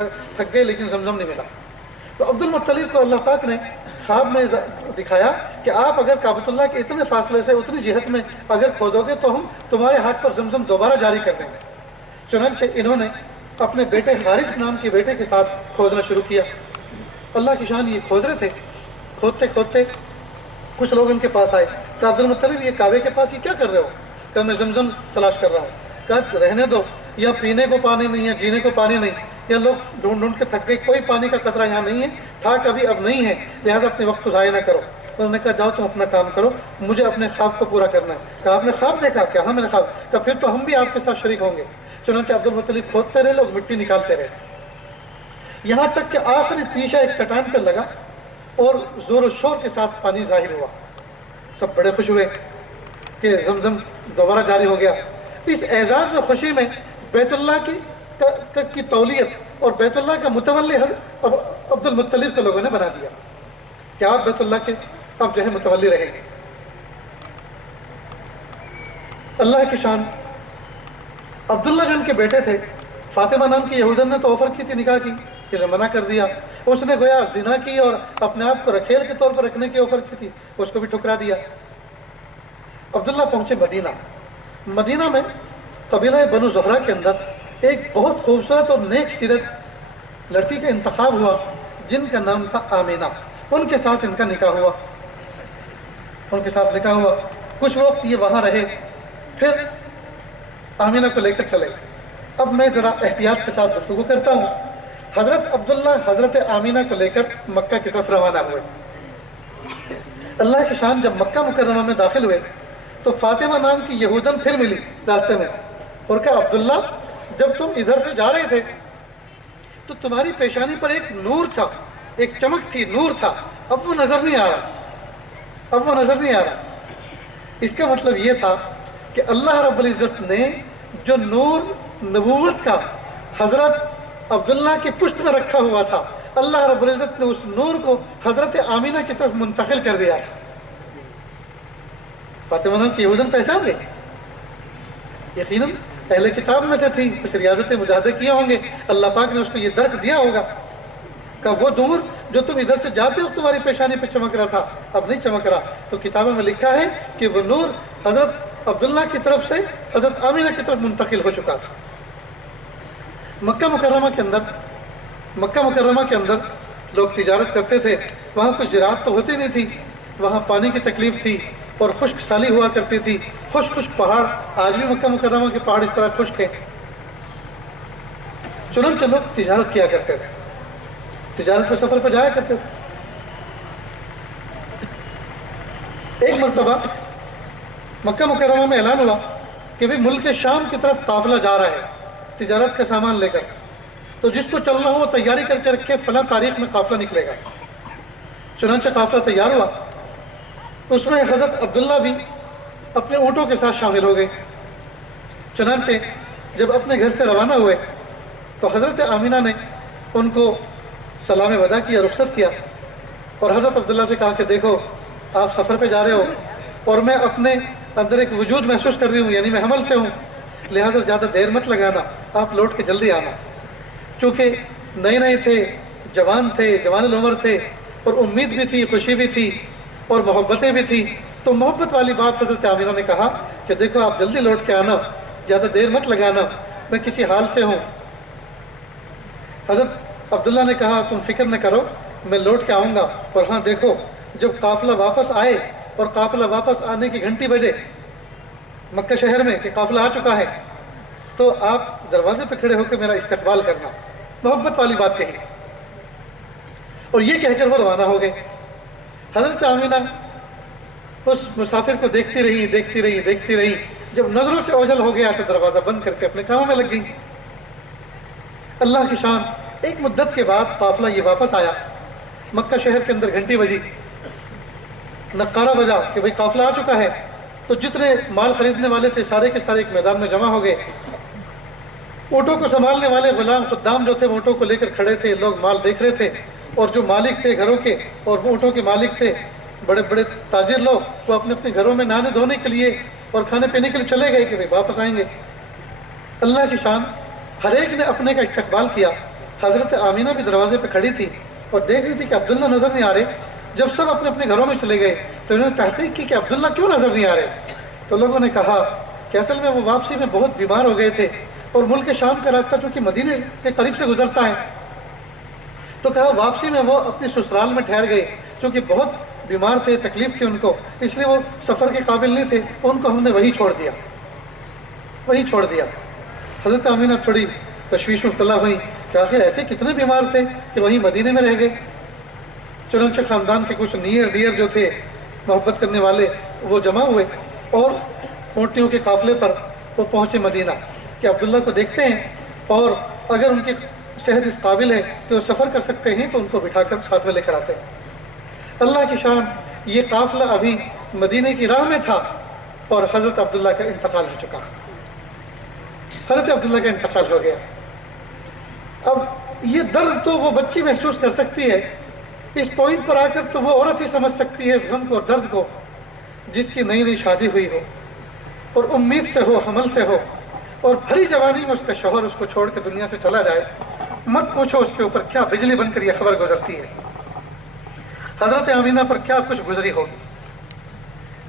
تھک گئے لیکن زمزم نہیں ملا. تو عبد المطلب کو اللہ پاک نے خواب میں دکھایا کہ آپ اگر کعبۃ اللہ کے اتنے فاصلے سے اتنی جہت میں اگر کھودو گے تو ہم تمہارے ہاتھ پر زمزم دوبارہ جاری کر دیں گے. چنانچہ انہوں نے اپنے بیٹے حارث نام کے بیٹے کے ساتھ کھودنا شروع کیا. اللہ کی شان، یہ کھود رہے تھے. کھودتے کھودتے کچھ لوگ ان کے پاس آئے. کہا عبد المطلب یہ کعبے کے پاس یہ کیا کر رہے ہو؟ کہا میں زمزم تلاش کر رہا ہوں. کہا رہنے دو، یا پینے کو پانی نہیں ہے، جینے کو پانی نہیں. یہ لوگ ڈھونڈ ڈھونڈ کے تھک گئے، کوئی پانی کا قطرہ یہاں نہیں ہے، تھا کبھی اب نہیں ہے، لہٰذا اپنے وقت کو ضائع نہ کرو. انہوں نے کہا جاؤ تم اپنا کام کرو، مجھے اپنے خواب کو پورا کرنا ہے. کہا آپ نے خواب دیکھا؟ کیا ہاں میں نے خواب. کہا پھر تو ہم بھی آپ کے ساتھ شریک ہوں گے. چنانچہ عبد المطلب کھودتے رہے، لوگ مٹی نکالتے رہے، یہاں تک کہ آخری تیشہ ایک چٹان پر لگا اور زور و شور کے ساتھ پانی ظاہر ہوا. سب بڑے خوش ہوئے کہ زمزم دوبارہ جاری ہو گیا. اس اعزاز و خوشی میں بیت اللہ کی تولیت اور بیت اللہ کا متولی عبد المطلب کے لوگوں نے بنا دیا کہ آپ بیت اللہ کے اب جو ہے متولی رہیں گے. اللہ کی شان، عبداللہ جو ان کے بیٹے تھے، فاطمہ نام کی یہودن نے تو آفر کی تھی نکاح کی، پھر منع کر دیا. اس نے گویا زنا کی اور اپنے آپ کو رکھیل کے طور پر رکھنے کی آفر کی تھی، اس کو بھی ٹھکرا دیا. عبداللہ پہنچے مدینہ. مدینہ میں قبیلہ بنو زہرہ کے اندر ایک بہت خوبصورت اور نیک سیرت لڑکی کا انتخاب ہوا جن کا نام تھا آمینہ. ان کے ساتھ ان کا نکاح ہوا. کچھ وقت یہ وہاں رہے، پھر آمینہ کو لے کر چلے. اب میں ذرا احتیاط کے ساتھ گفتگو کرتا ہوں. حضرت عبداللہ حضرت آمینہ کو لے کر مکہ کی طرف روانہ ہوئے. اللہ کی شان، جب مکہ مکرمہ میں داخل ہوئے تو فاطمہ نام کی یہودن پھر ملی راستے میں اور کہا عبداللہ جب تم ادھر سے جا رہے تھے تو تمہاری پیشانی پر ایک نور تھا، ایک چمک تھی، نور تھا، اب وہ نظر نہیں آ رہا. اس کا مطلب یہ تھا کہ اللہ رب العزت نے جو نور نبوت کا حضرت عبداللہ کی پشت میں رکھا ہوا تھا، اللہ رب العزت نے اس نور کو حضرت آمینہ کی طرف منتقل کر دیا. فاطمہ نام کی یہودن پہچان گئی، یقیناً اہل کتاب میں سے تھی، کچھ ریاضت مجاہدے کیے ہوں گے، اللہ پاک نے اس کو یہ درک دیا ہوگا کہ وہ نور جو تم ادھر سے جاتے ہو تمہاری پیشانی پہ چمک رہا تھا اب نہیں چمک رہا. تو کتابوں میں لکھا ہے کہ وہ نور حضرت عبداللہ کی طرف سے حضرت آمینہ کی طرف منتقل ہو چکا تھا. مکہ مکرمہ کے اندر لوگ تجارت کرتے تھے. وہاں کچھ زراعت تو ہوتی نہیں تھی، وہاں پانی کی تکلیف تھی اور خشک سالی ہوا کرتی تھی، خشک پہاڑ. آج بھی مکہ مکرمہ کے پہاڑ اس طرح خشک ہیں. چنانچہ لوگ تجارت کیا کرتے تھے، تجارت پہ سفر پہ جایا کرتے تھے. ایک مرتبہ مکہ مکرمہ میں اعلان ہوا کہ بھی ملک شام کی طرف قافلہ جا رہا ہے تجارت کا سامان لے کر، تو جس کو چلنا ہو وہ تیاری کر کے رکھے، فلاں تاریخ میں قافلہ نکلے گا. چنانچہ قافلہ تیار ہوا. اس میں حضرت عبداللہ بھی اپنے اونٹوں کے ساتھ شامل ہو گئے. چنانچہ جب اپنے گھر سے روانہ ہوئے تو حضرت آمینہ نے ان کو سلام وداع کیا، رخصت کیا، اور حضرت عبداللہ سے کہا کہ دیکھو آپ سفر پہ جا رہے ہو اور میں اپنے اندر ایک وجود محسوس کر رہی ہوں، یعنی میں حمل سے ہوں، لہٰذا زیادہ دیر مت لگانا، آپ لوٹ کے جلدی آنا. چونکہ نئے تھے، جوان العمر تھے، اور امید بھی تھی، خوشی بھی تھی اور محبتیں بھی تھی. تو محبت والی بات حضرت آمینہ نے کہا کہ دیکھو آپ جلدی لوٹ کے آنا، زیادہ دیر مت لگانا، میں کسی حال سے ہوں. حضرت عبداللہ نے کہا تم فکر نہ کرو، میں لوٹ کے آؤں گا. اور ہاں دیکھو جب قافلہ واپس آئے اور قافلہ واپس آنے کی گھنٹی بجے مکہ شہر میں کہ قافلہ آ چکا ہے، تو آپ دروازے پہ کھڑے ہو کے میرا استقبال کرنا. محبت والی بات کہی اور یہ کہہ کر وہ روانہ ہو گئے. حضرت آمینہ اس مسافر کو دیکھتی رہی. جب نظروں سے اوجھل ہو گیا تو دروازہ بند کر کے اپنے کاموں میں لگ گئی. اللہ کی شان، ایک مدت کے بعد قافلہ یہ واپس آیا. مکہ شہر کے اندر گھنٹی بجی، نقارہ بجا کہ بھئی قافلہ آ چکا ہے. تو جتنے مال خریدنے والے تھے سارے کے سارے ایک میدان میں جمع ہو گئے. اونٹوں کو سنبھالنے والے غلام خدام جو تھے وہ اونٹوں کو لے کر کھڑے تھے، لوگ مال دیکھ رہے تھے. اور جو مالک تھے گھروں کے اور وہ اونٹوں کے مالک تھے، بڑے بڑے تاجر لوگ، وہ اپنے اپنے گھروں میں نہانے دھونے کے لیے اور کھانے پینے کے لیے چلے گئے کہ بھئی واپس آئیں گے. اللہ کی شان، ہر ایک نے اپنے کا استقبال کیا. حضرت آمینہ بھی دروازے پہ کھڑی تھی اور دیکھ رہی تھی کہ عبداللہ نظر نہیں آ رہے. جب سب اپنے اپنے گھروں میں چلے گئے تو انہوں نے تحقیق کی کہ عبداللہ کیوں نظر نہیں آ رہے. تو لوگوں نے کہا کہ اصل میں وہ واپسی میں بہت بیمار ہو گئے تھے اور ملک شام کا راستہ چونکہ مدینے کے قریب سے گزرتا ہے تو کہا واپسی میں وہ اپنی سسرال میں ٹھہر گئے چونکہ بہت بیمار تھے, تکلیف تھی ان کو, اس لیے وہ سفر کے قابل نہیں تھے. ان کو ہم نے وہی چھوڑ دیا. حضرت آمینہ تھوڑی تشویش مبتلا ہوئی کہ آخر ایسے کتنے بیمار تھے کہ وہیں مدینے میں رہ گئے. چنانچہ خاندان کے کچھ نیئر ڈیئر جو تھے, محبت کرنے والے, وہ جمع ہوئے اور اونٹیوں کے قافلے پر وہ پہنچے مدینہ کہ عبداللہ کو دیکھتے ہیں اور اگر ان کی صحت اس قابل ہے کہ وہ سفر کر سکتے ہیں تو ان کو بٹھا کر ساتھ میں لے کر آتے ہیں. اللہ کی شان, یہ قافلہ ابھی مدینے کی راہ میں تھا اور حضرت عبداللہ کا انتقال ہو چکا. حضرت عبداللہ کا انتقال ہو گیا. اب یہ درد تو وہ بچی محسوس کر سکتی ہے, اس پوائنٹ پر آ کر تو وہ عورت ہی سمجھ سکتی ہے اس غم کو اور درد کو جس کی نئی نئی شادی ہوئی ہو اور امید سے ہو, حمل سے ہو, اور بھری جوانی میں اس کا شوہر اس کو چھوڑ کے دنیا سے چلا جائے. مت پوچھو اس کے اوپر کیا بجلی بن کر یہ خبر گزرتی ہے. حضرت آمینہ پر کیا کچھ گزری ہوگی,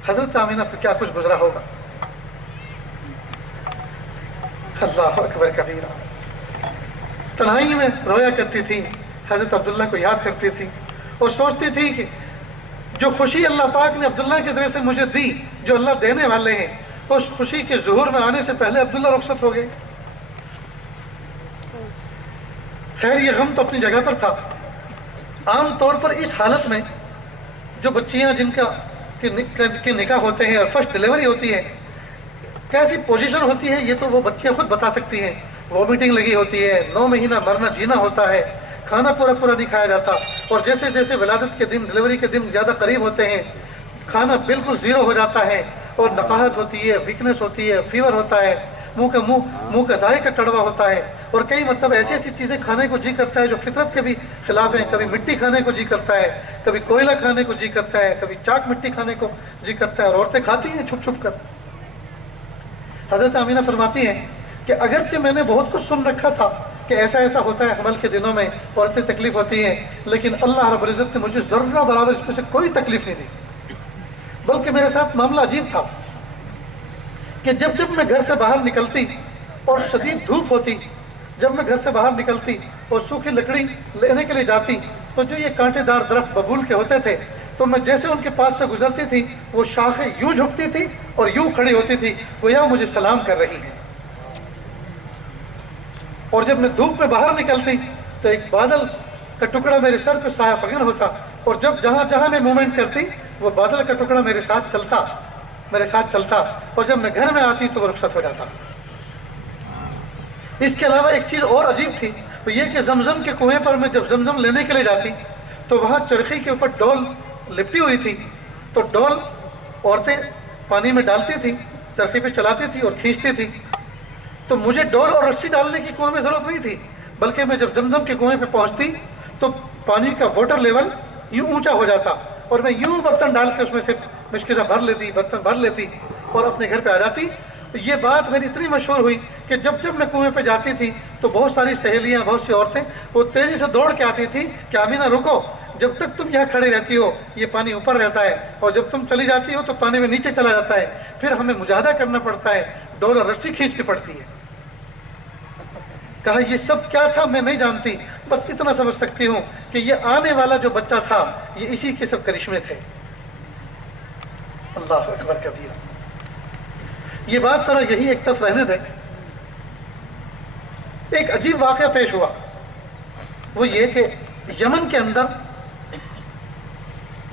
حضرت آمینہ پر کیا کچھ گزرا ہوگا. اللہ اکبر کبیرہ. تنہائی میں رویا کرتی تھی, حضرت عبداللہ کو یاد کرتی تھی اور سوچتی تھی کہ جو خوشی اللہ پاک نے عبداللہ کے ذریعے سے مجھے دی, جو اللہ دینے والے ہیں, اس خوشی کے ظہور میں آنے سے پہلے عبداللہ رخصت ہو گئے. خیر یہ غم تو اپنی جگہ پر تھا. عام طور پر اس حالت میں جو بچیاں جن کا کے نکاح ہوتے ہیں اور فرسٹ ڈلیوری ہوتی ہے, کیسی پوزیشن ہوتی ہے یہ تو وہ بچیاں خود بتا سکتی ہیں. وامٹنگ لگی ہوتی ہے, 9 مہینہ مرنا جینا ہوتا ہے, کھانا پورا نہیں کھایا جاتا, اور جیسے جیسے ولادت کے دن, ڈلیوری کے دن زیادہ قریب ہوتے ہیں کھانا بالکل زیرو ہو جاتا ہے اور نقاہت ہوتی ہے, ویکنس ہوتی ہے, فیور ہوتا ہے, منہ کا ذائقہ کا کڑوا ہوتا ہے, اور کئی مطلب ایسی چیزیں کھانے کو جی کرتا ہے جو فطرت کے بھی خلاف ہیں. کبھی مٹی کھانے کو جی کرتا ہے, کبھی کوئلہ کھانے کو جی کرتا ہے, کبھی چاک مٹی کھانے کو جی کرتا ہے, اور عورتیں کھاتی ہیں چھپ چھپ کر. حضرت آمینہ فرماتی ہیں کہ اگرچہ میں نے بہت کچھ سن رکھا تھا کہ ایسا ہوتا ہے حمل کے دنوں میں اور اتنی تکلیف ہوتی ہے, لیکن اللہ رب العزت نے مجھے ذرہ برابر اس میں سے کوئی تکلیف نہیں دی. بلکہ میرے ساتھ معاملہ عجیب تھا کہ جب میں گھر سے باہر نکلتی اور شدید دھوپ ہوتی, جب میں گھر سے باہر نکلتی اور سوکھی لکڑی لینے کے لیے جاتی تو جو یہ کانٹے دار درخت ببول کے ہوتے تھے تو میں جیسے ان کے پاس سے گزرتی تھی وہ شاخیں یوں جھکتی تھی اور یوں کھڑی ہوتی تھی, وہ یہاں مجھے سلام کر رہی ہیں. اور جب میں دھوپ میں باہر نکلتی تو ایک بادل کا ٹکڑا میرے سر پہ سایہ فگن ہوتا, اور جب جہاں میں موومنٹ کرتی وہ بادل کا ٹکڑا میرے ساتھ چلتا, اور جب میں گھر میں آتی تو وہ رخصت ہو جاتا. اس کے علاوہ ایک چیز اور عجیب تھی, تو یہ کہ زمزم کے کنویں پر میں جب زمزم لینے کے لیے جاتی تو وہاں چرخی کے اوپر ڈول لپٹی ہوئی تھی, تو ڈول عورتیں پانی میں ڈالتی تھی, چرخی پہ چلاتی تھی اور کھینچتی تھی. تو مجھے ڈول اور رسی ڈالنے کی کنویں میں ضرورت نہیں تھی, بلکہ میں جب زمزم کے کنویں پہ پہنچتی تو پانی کا واٹر لیول یوں اونچا ہو جاتا اور میں یوں برتن ڈال کے اس میں سے مشکلہ برتن بھر لیتی اور اپنے گھر پہ آ جاتی. تو یہ بات میری اتنی مشہور ہوئی کہ جب میں کنویں پہ جاتی تھی تو بہت ساری سہیلیاں, بہت سی عورتیں وہ تیزی سے دوڑ کے آتی تھی کہ آمینہ رکو, جب تک تم یہاں کھڑے رہتی ہو یہ پانی اوپر رہتا ہے, اور جب تم چلی جاتی ہو تو پانی میں نیچے چلا جاتا ہے, پھر ہمیں مجاہدہ کرنا پڑتا ہے, ڈول اور رسی کھینچنی پڑتی ہے. کہا یہ سب کیا تھا میں نہیں جانتی, بس اتنا سمجھ سکتی ہوں کہ یہ آنے والا جو بچہ تھا یہ اسی کے سب کرشمے تھے. اللہ اکبر کبیر. یہ بات ذرا یہی ایک طرف رہنے دیں. ایک عجیب واقعہ پیش ہوا, وہ یہ کہ یمن کے اندر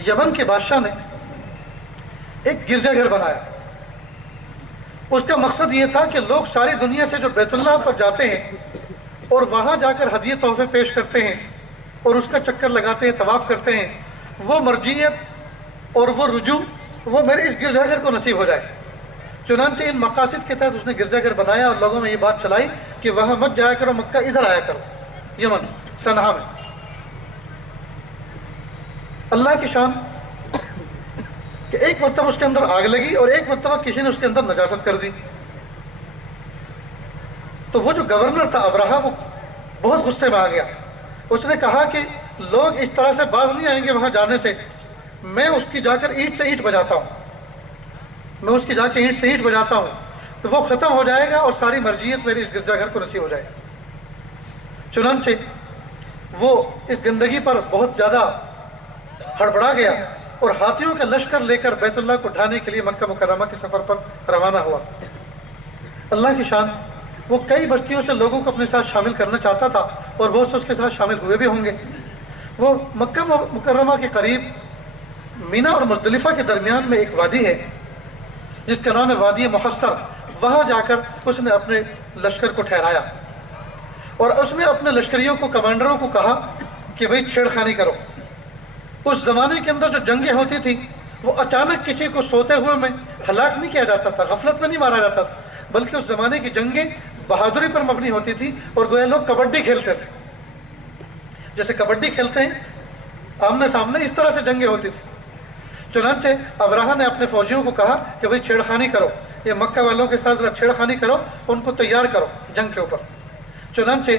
یمن کے بادشاہ نے ایک گرجا گھر بنایا. اس کا مقصد یہ تھا کہ لوگ ساری دنیا سے جو بیت اللہ پر جاتے ہیں اور وہاں جا کر ہدیے تحفے پیش کرتے ہیں اور اس کا چکر لگاتے ہیں, طواف کرتے ہیں, وہ مرجعیت اور وہ رجوع وہ میرے اس گرجا گھر کو نصیب ہو جائے. چنانچہ ان مقاصد کے تحت اس نے گرجا گھر بنایا اور لوگوں میں یہ بات چلائی کہ وہاں مت جایا کرو, مکہ ادھر آیا کرو, یمن سنہا میں. اللہ کی شان کہ ایک مرتبہ اس کے اندر آگ لگی اور ایک مرتبہ کسی نے اس کے اندر نجاست کر دی. تو وہ جو گورنر تھا ابرہہ, وہ بہت غصے میں آ گیا. اس نے کہا کہ لوگ اس طرح سے باز نہیں آئیں گے وہاں جانے سے, میں اس کی جا کر اینٹ سے اینٹ بجاتا ہوں, میں اس کی جا کے اینٹ سے اینٹ بجاتا ہوں, تو وہ ختم ہو جائے گا اور ساری مرجیت میری اس گرجا گھر کو نصیب ہو جائے گی. چنانچہ وہ اس گندگی پر بہت زیادہ ہڑبڑا گیا اور ہاتھیوں کا لشکر لے کر بیت اللہ کو ڈھانے کے لیے مکہ مکرمہ کے سفر پر روانہ ہوا. اللہ کی شان, وہ کئی بستیوں سے لوگوں کو اپنے ساتھ شامل کرنا چاہتا تھا اور بہت سے اس کے ساتھ شامل ہوئے بھی ہوں گے. وہ مکہ مکرمہ کے قریب مینا اور مزدلفہ کے درمیان میں ایک وادی ہے جس کا نام ہے وادی محصر. وہاں جا کر اس نے اپنے لشکر کو ٹھہرایا اور اس نے اپنے لشکریوں کو, کمانڈروں کو کہا کہ بھئی چھیڑ خانی کرو. اس زمانے کے اندر جو جنگیں ہوتی تھی وہ اچانک کسی کو سوتے ہوئے میں ہلاک نہیں کیا جاتا تھا, غفلت میں نہیں مارا جاتا تھا, بلکہ اس زمانے کی جنگیں بہادری پر مبنی ہوتی تھی اور گویا لوگ کبڈی کھیلتے تھے. جیسے کبڈی کھیلتے ہیں آمنے سامنے, اس طرح سے جنگیں ہوتی تھی. چنانچہ ابراہا نے اپنے فوجیوں کو کہا کہ بھئی چھیڑ خانی کرو, یہ مکہ والوں کے ساتھ ذرا چھیڑ خانی کرو, ان کو تیار کرو جنگ کے اوپر. چنانچہ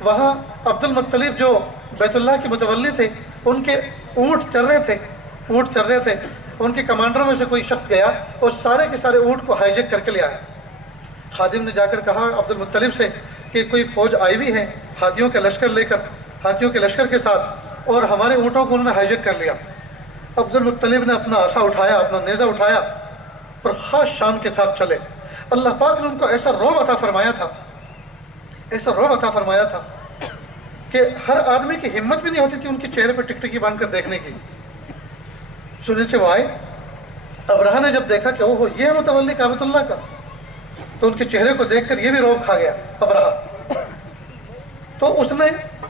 وہاں عبد المطلب جو بیت اللہ کے متولی تھے, ان کے اونٹ چر رہے تھے, ان کے کمانڈروں میں سے کوئی شخص گیا اور سارے کے سارے اونٹ کو ہائی جیک کر کے لے آیا. خادم نے جا کر کہا عبد المطلب سے کہ کوئی فوج آئی ہوئی ہے ہاتھیوں کے لشکر کے ساتھ, اور ہمارے اونٹوں کو انہوں نے ہائی جیک کر لیا. عبد المطلب نے اپنا عصا اٹھایا, اپنا نیزہ اٹھایا اور خاص شان کے ساتھ چلے. اللہ پاک نے ان کو ایسا رعب عطا فرمایا تھا کہ ہر آدمی کی ہمت بھی نہیں ہوتی تھی ان کے چہرے پہ ٹکٹکی باندھ کر دیکھنے کی. سننے سے وہ آئے, ابراہا نے جب دیکھا کہ اوہ یہ متولی کعبۃ اللہ کا, تو ان کے چہرے کو دیکھ کر یہ بھی رعب کھا گیا ابراہا. تو اس نے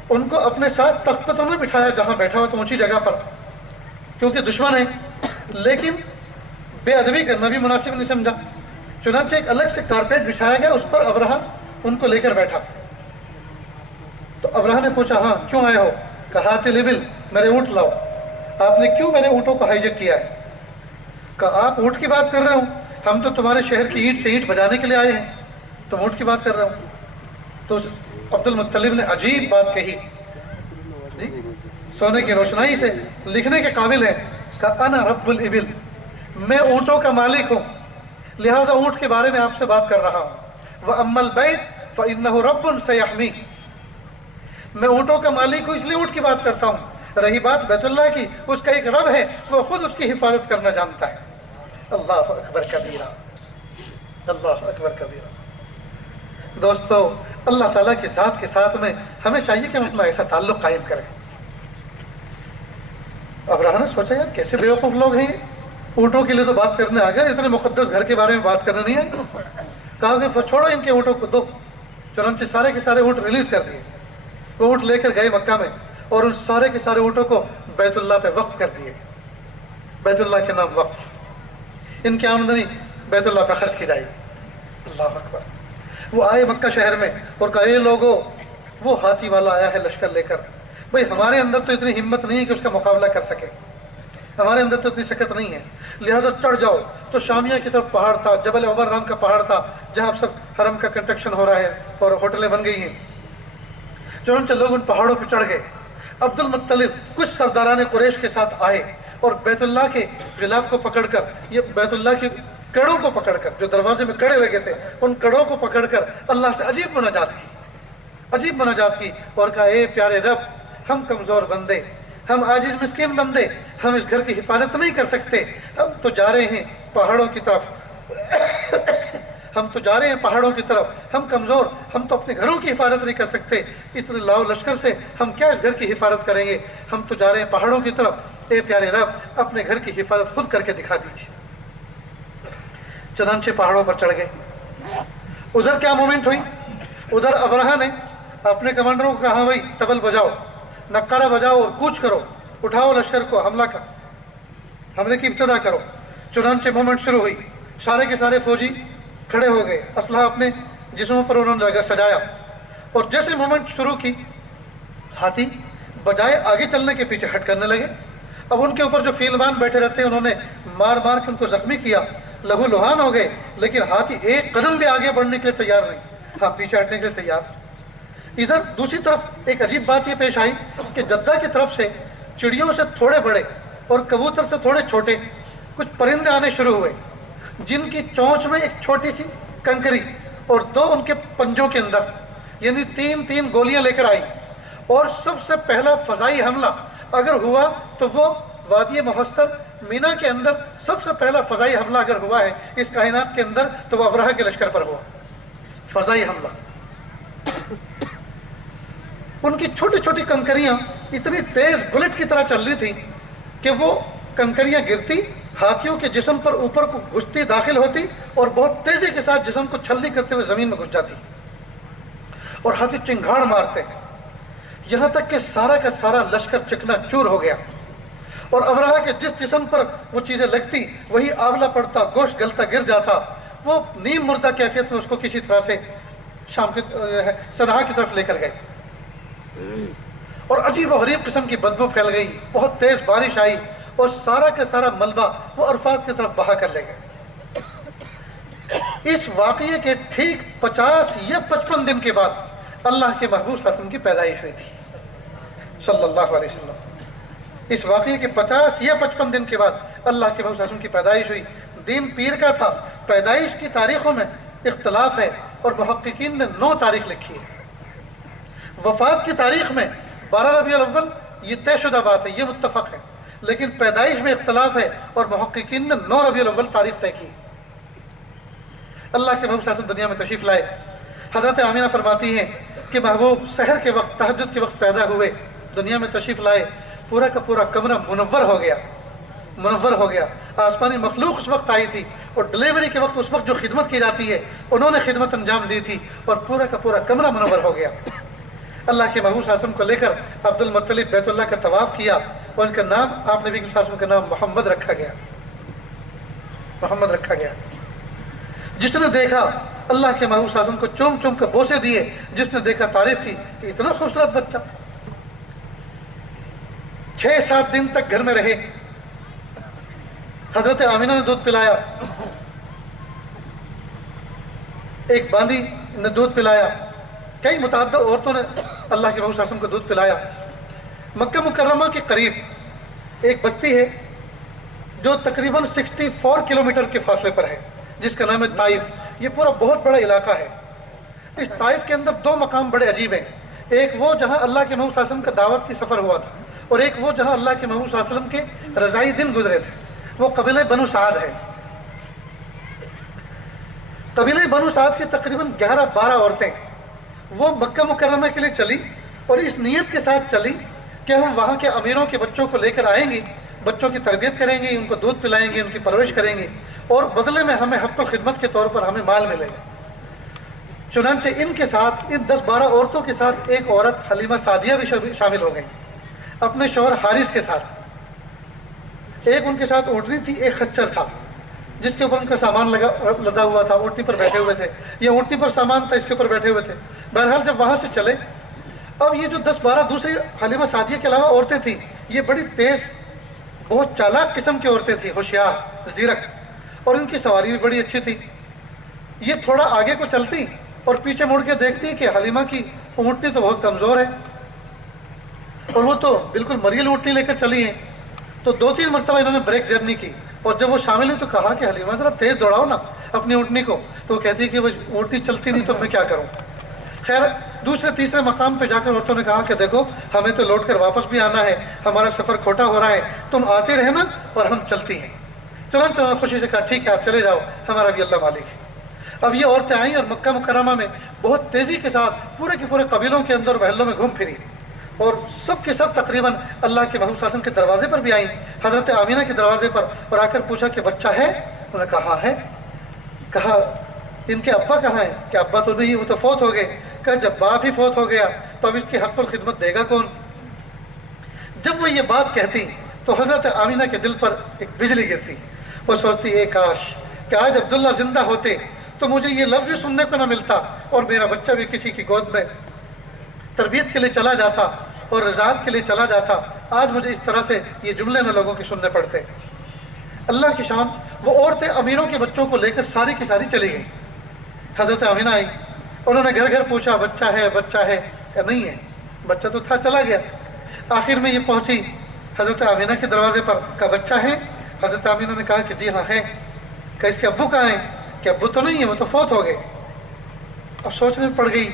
ان کو اپنے ساتھ تخت پر تو نہیں بٹھایا جہاں بیٹھا ہوا تو اونچی جگہ پر, کیونکہ دشمن ہے, لیکن بے ادبی کرنا بھی مناسب نہیں سمجھا. چنانچہ ایک الگ سے کارپیٹ بچھایا گیا, اس پر ابراہا ان کو لے کر بیٹھا. تو ابراہا نے پوچھا ہاں کیوں آئے ہو؟ کہا الابل, میرے اونٹ لاؤ. آپ نے کیوں میرے اونٹوں کو ہائی جیک کیا ہے؟ کہا آپ اونٹ کی بات کر رہے ہو, ہم تو تمہارے شہر کی اینٹ سے اینٹ بجانے کے لیے آئے ہیں, تو اونٹ کی بات کر رہے ہو. تو عبد المطلب نے عجیب بات کہی, سونے کی روشنائی سے لکھنے کے قابل ہے. کہا انا رب الابل, میں اونٹوں کا مالک ہوں, لہذا اونٹ کے بارے میں آپ سے بات کر رہا ہوں. وَأَمَّا الْبَيْتُ فَإِنَّهُ رَبٌّ سَيَحْمِيهِ, میں اونٹوں کا مالک ہوں اس لیے اونٹ کی بات کرتا ہوں. رہی بات بیت اللہ کی, اس کا ایک رب ہے, وہ خود اس کی حفاظت کرنا جانتا ہے. اللہ اکبر کبیرہ, اللہ اکبر کبیرہ. دوستو, اللہ تعالیٰ کی ذات کے ساتھ میں ہمیں چاہیے کہ ہم اپنا ایسا تعلق قائم کریں. ابراہا نے سوچا یار کیسے بیوقوف لوگ ہیں, اونٹوں کے لیے تو بات کرنے آ گئے, اتنے مقدس گھر کے بارے میں بات کرنے نہیں آئے. کہا کہ چھوڑو ان کے اونٹوں کو دو. چنانچہ سارے کے سارے اونٹ ریلیز کر دیے. وہ اونٹ لے کر گئے مکہ میں اور ان سارے کے سارے اونٹوں کو بیت اللہ پہ وقف کر دیے. بیت اللہ کے نام وقف, ان کی آمدنی بیت اللہ پہ خرچ کی جائے. اللہ اکبر. وہ آئے مکہ شہر میں اور کہا اے لوگوں, وہ ہاتھی والا آیا ہے لشکر لے کر. بھئی ہمارے اندر تو اتنی ہمت نہیں ہے کہ اس کا مقابلہ کر سکے, ہمارے اندر تو اتنی سکت نہیں ہے, لہذا چڑھ جاؤ. تو شامیہ کی طرف پہاڑ تھا, جبل عمر نام کا پہاڑ تھا, جہاں سب حرم کا کنسٹرکشن ہو رہا ہے اور ہوٹلیں بن گئی ہیں. چنانچہ لوگ ان پہاڑوں پہ چڑھ گئے. عبد المطلب کچھ سرداران قریش کے ساتھ آئے اور بیت اللہ کے غلاف کو پکڑ کر, یہ بیت اللہ کی کڑوں کو پکڑ کر, جو دروازے میں کڑے لگے تھے ان کڑوں کو پکڑ کر اللہ سے عجیب مناجات کی اور کہا اے پیارے رب, ہم کمزور بندے, ہم عاجز مسکین بندے, ہم اس گھر کی حفاظت نہیں کر سکتے. ہم تو جا رہے ہیں پہاڑوں کی طرف, ہم کمزور, ہم تو اپنے گھروں کی حفاظت نہیں کر سکتے. اتنے لاؤ لشکر سے ہم کیا اس گھر کی حفاظت کریں گے؟ ہم تو جا رہے ہیں پہاڑوں کی طرف. اے پیارے رب, اپنے گھر کی حفاظت خود کر کے دکھا دیجیے. چنانچہ پہاڑوں پر چڑھ گئے. ادھر کیا مومنٹ ہوئی؟ ادھر ابراہا نے اپنے کمانڈروں کو کہا بھائی تبل بجاؤ, نقارہ بجاؤ اور کوچ کرو, اٹھاؤ لشکر کو, حملے کی ابتدا کرو. چنانچہ مومنٹ شروع ہوئی. سارے کے سارے فوجی کھڑے ہو گئے, اسلحہ اپنے جسموں پر انہوں نے سجایا, اور جیسے مومنٹ شروع کی ہاتھی بجائے آگے چلنے کے پیچھے ہٹ کرنے لگے. اب ان کے اوپر جو فیلبان بیٹھے رہتے ہیں انہوں نے مار مار کے ان کو زخمی کیا, لہو لہان ہو گئے, لیکن ہاتھی ایک قدم بھی آگے بڑھنے کے لیے تیار نہیں, ہاں پیچھے ہٹنے کے لیے تیار. ادھر دوسری طرف ایک عجیب بات یہ پیش آئی کہ جدہ کی طرف سے چڑیوں سے تھوڑے بڑے اور کبوتر سے تھوڑے چھوٹے کچھ پرندے آنے شروع ہوئے، جن کی چونچ میں ایک چھوٹی سی کنکری اور 2 ان کے پنجوں کے اندر، یعنی 3 گولیاں لے کر آئی. اور سب سے پہلا فضائی حملہ اگر ہوا تو وہ وادی محستر مینا کے اندر سب سے پہلا فضائی حملہ اگر ہوا ہے اس کائنات کے اندر تو وہ ابرہہ کے لشکر پر ہوا، فضائی حملہ. ان کی چھوٹی چھوٹی کنکریاں اتنی تیز بلٹ کی طرح چل رہی تھیں کہ وہ کنکریاں گرتی، ہاتھیوں کے جسم پر اوپر کو گھستی، داخل ہوتی اور بہت تیزی کے ساتھ جسم کو چھلنی کرتے ہوئے زمین میں گھس جاتی اور ہاتھی چنگھاڑ مارتے، یہاں تک کہ سارا کا سارا لشکر چکنا چور ہو گیا. اور ابرہہ کے جس جسم پر وہ چیزیں لگتی وہی آولا پڑتا، گوشت گلتا، گر جاتا. وہ نیم مردہ کیفیت میں اس کو کسی طرح سے شام کی صنعاء کی طرف لے کر گئے اور عجیب و غریب قسم کی بدبو پھیل گئی، بہت تیز بارش آئی اور سارا کا سارا ملبہ وہ عرفات کی طرف بہا کر لے گئے. اس واقعے کے ٹھیک 50 یا 55 دن کے بعد اللہ کے محبوب صلی اللہ علیہ وسلم کی پیدائش ہوئی تھی صلی اللہ علیہ وسلم. اس واقعے کے 50 یا 55 دن کے بعد اللہ کے محبوب صلی اللہ علیہ وسلم کی پیدائش ہوئی. دین پیر کا تھا. پیدائش کی تاریخوں میں اختلاف ہے اور محققین نے 9 تاریخ لکھی ہے. وفات کی تاریخ میں 12 ربیع الاول یہ طے شدہ بات ہے، یہ متفق ہے، لیکن پیدائش میں اختلاف ہے اور محققین نے 9 ربیع الاول تاریخ طے کی. اللہ کے محبوب صلی اللہ علیہ وسلم دنیا میں تشریف لائے. حضرت آمینہ فرماتی ہیں کہ محبوب سحر کے وقت، تہجد کے وقت پیدا ہوئے، دنیا میں تشریف لائے، پورا کا پورا کمرہ منور ہو گیا، منور ہو گیا. آسمانی مخلوق اس وقت آئی تھی اور ڈلیوری کے وقت اس وقت جو خدمت کی جاتی ہے انہوں نے خدمت انجام دی تھی اور پورا کا پورا کمرہ منور ہو گیا. اللہ کے محبوب صلی اللہ علیہ وسلم کو لے کر عبد المطلب بیت اللہ کا طواف کیا اور ان کا نام آپ نبی صلی اللہ علیہ وسلم کا نام محمد رکھا گیا، محمد رکھا گیا. جس نے دیکھا اللہ کے محبوب صلی اللہ علیہ وسلم کو چوم چوم کر بوسے دیے، جس نے دیکھا تعریف کی کہ اتنا خوبصورت بچہ. 6-7 دن تک گھر میں رہے. حضرت آمینہ نے دودھ پلایا، ایک باندی نے دودھ پلایا، کئی متعدد عورتوں نے اللہ کے محبوب صلی اللہ علیہ وسلم کو دودھ پلایا. مکہ مکرمہ کے قریب ایک بستی ہے جو تقریباً 64 کلومیٹر کے فاصلے پر ہے، جس کا نام ہے طائف. یہ پورا بہت بڑا علاقہ ہے. اس طائف کے اندر 2 مقام بڑے عجیب ہیں. ایک وہ جہاں اللہ کے محبوب صلی اللہ علیہ وسلم کا دعوت کی سفر ہوا تھا، اور ایک وہ جہاں اللہ کے محبوب صلی اللہ علیہ وسلم کے رضائی دن گزرے تھے. وہ قبیلہ بنو سعد ہے. قبیلہ بنو سعد کی تقریباً 11-12 عورتیں وہ مکہ مکرمہ کے لیے چلی اور اس نیت کے ساتھ چلی کہ ہم وہاں کے امیروں کے بچوں کو لے کر آئیں گے، بچوں کی تربیت کریں گے، ان کو دودھ پلائیں گے، ان کی پرورش کریں گے اور بدلے میں ہمیں حق و خدمت کے طور پر ہمیں مال ملے گا. چنانچہ ان کے ساتھ، ان 10-12 عورتوں کے ساتھ ایک عورت حلیمہ سعدیہ بھی شامل ہو گئی اپنے شوہر حارث کے ساتھ. ایک ان کے ساتھ اونٹنی تھی، ایک خچر تھا جس کے اوپر ان کا سامان لدا ہوا تھا. اونٹنی پر بیٹھے ہوئے تھے، یہ اونٹنی پر سامان تھا، اس کے اوپر بیٹھے ہوئے تھے. بہرحال جب وہاں سے چلے، اب یہ جو 10-12 دوسری حلیمہ سعدیہ کے علاوہ عورتیں تھیں، یہ بڑی تیز، بہت چالاک قسم کی عورتیں تھیں، ہوشیار، زیرک، اور ان کی سواری بھی بڑی اچھی تھی. یہ تھوڑا آگے کو چلتی اور پیچھے مڑ کے دیکھتی کہ حلیمہ کی اونٹنی تو بہت کمزور ہے اور وہ تو بالکل مریل اونٹنی لے کر چلی ہیں. تو 2-3 مرتبہ انہوں نے بریک جرنی کی اور جب وہ شامل ہوئی تو کہا کہ حلیمہ ذرا تیز دوڑاؤ نا اپنی اونٹنی کو. تو وہ کہتی کہ وہ اونٹنی چلتی نہیں تو میں کیا کروں. خیر دوسرے تیسرے مقام پہ جا کر عورتوں نے کہا کہ دیکھو ہمیں تو لوٹ کر واپس بھی آنا ہے، ہمارا سفر کھوٹا ہو رہا ہے، تم آتے رہنا اور ہم چلتی ہیں. چنانچہ انہوں نے خوشی سے کہا ٹھیک ہے آپ چلے جاؤ، ہمارا بھی اللہ مالک ہے. اب یہ عورتیں آئیں اور مکہ مکرمہ میں بہت تیزی کے ساتھ پورے کے پورے قبیلوں کے اندر محلوں میں گھوم پھری اور سب کے سب تقریباً اللہ کے محبوب صلی اللہ علیہ وسلم کے دروازے پر بھی آئیں، حضرت آمینہ کے دروازے پر، اور آ کر پوچھا کہ بچہ ہے؟ انہوں نے کہا ہے. کہا ان کے ابا کہاں ہیں؟ کہ ابا تو نہیں، وہ تو فوت ہو گئے. کہا جب باپ ہی فوت ہو گیا تو اب اس کی حق الخدمت دے گا کون؟ جب وہ یہ بات کہتی تو حضرت آمینہ کے دل پر ایک بجلی گرتی. وہ سوچتی اے کاش کہ آج عبداللہ زندہ ہوتے تو مجھے یہ لفظ بھی سننے کو نہ ملتا اور میرا بچہ بھی کسی کی گود میں تربیت کے لیے چلا جاتا اور رضاعت کے لیے چلا جاتا. آج مجھے اس طرح سے یہ جملے نہ لوگوں کے سننے پڑتے. اللہ کی شان، وہ عورتیں امیروں کے بچوں کو لے کر ساری کی ساری چلی گئیں. حضرت آمینہ آئی، انہوں نے گھر گھر پوچھا بچہ ہے بچہ ہے. کہ نہیں ہے، بچہ تو تھا چلا گیا۔ آخر میں یہ پہنچی حضرت آمینہ کے دروازے پر، کا بچہ ہے؟ حضرت آمینہ نے کہا کہ جی ہاں ہے۔ کہ اس کے ابو کہاں ہیں؟ کہ ابو تو نہیں ہے، وہ تو فوت ہو گئے۔ اب سوچنے پڑ گئی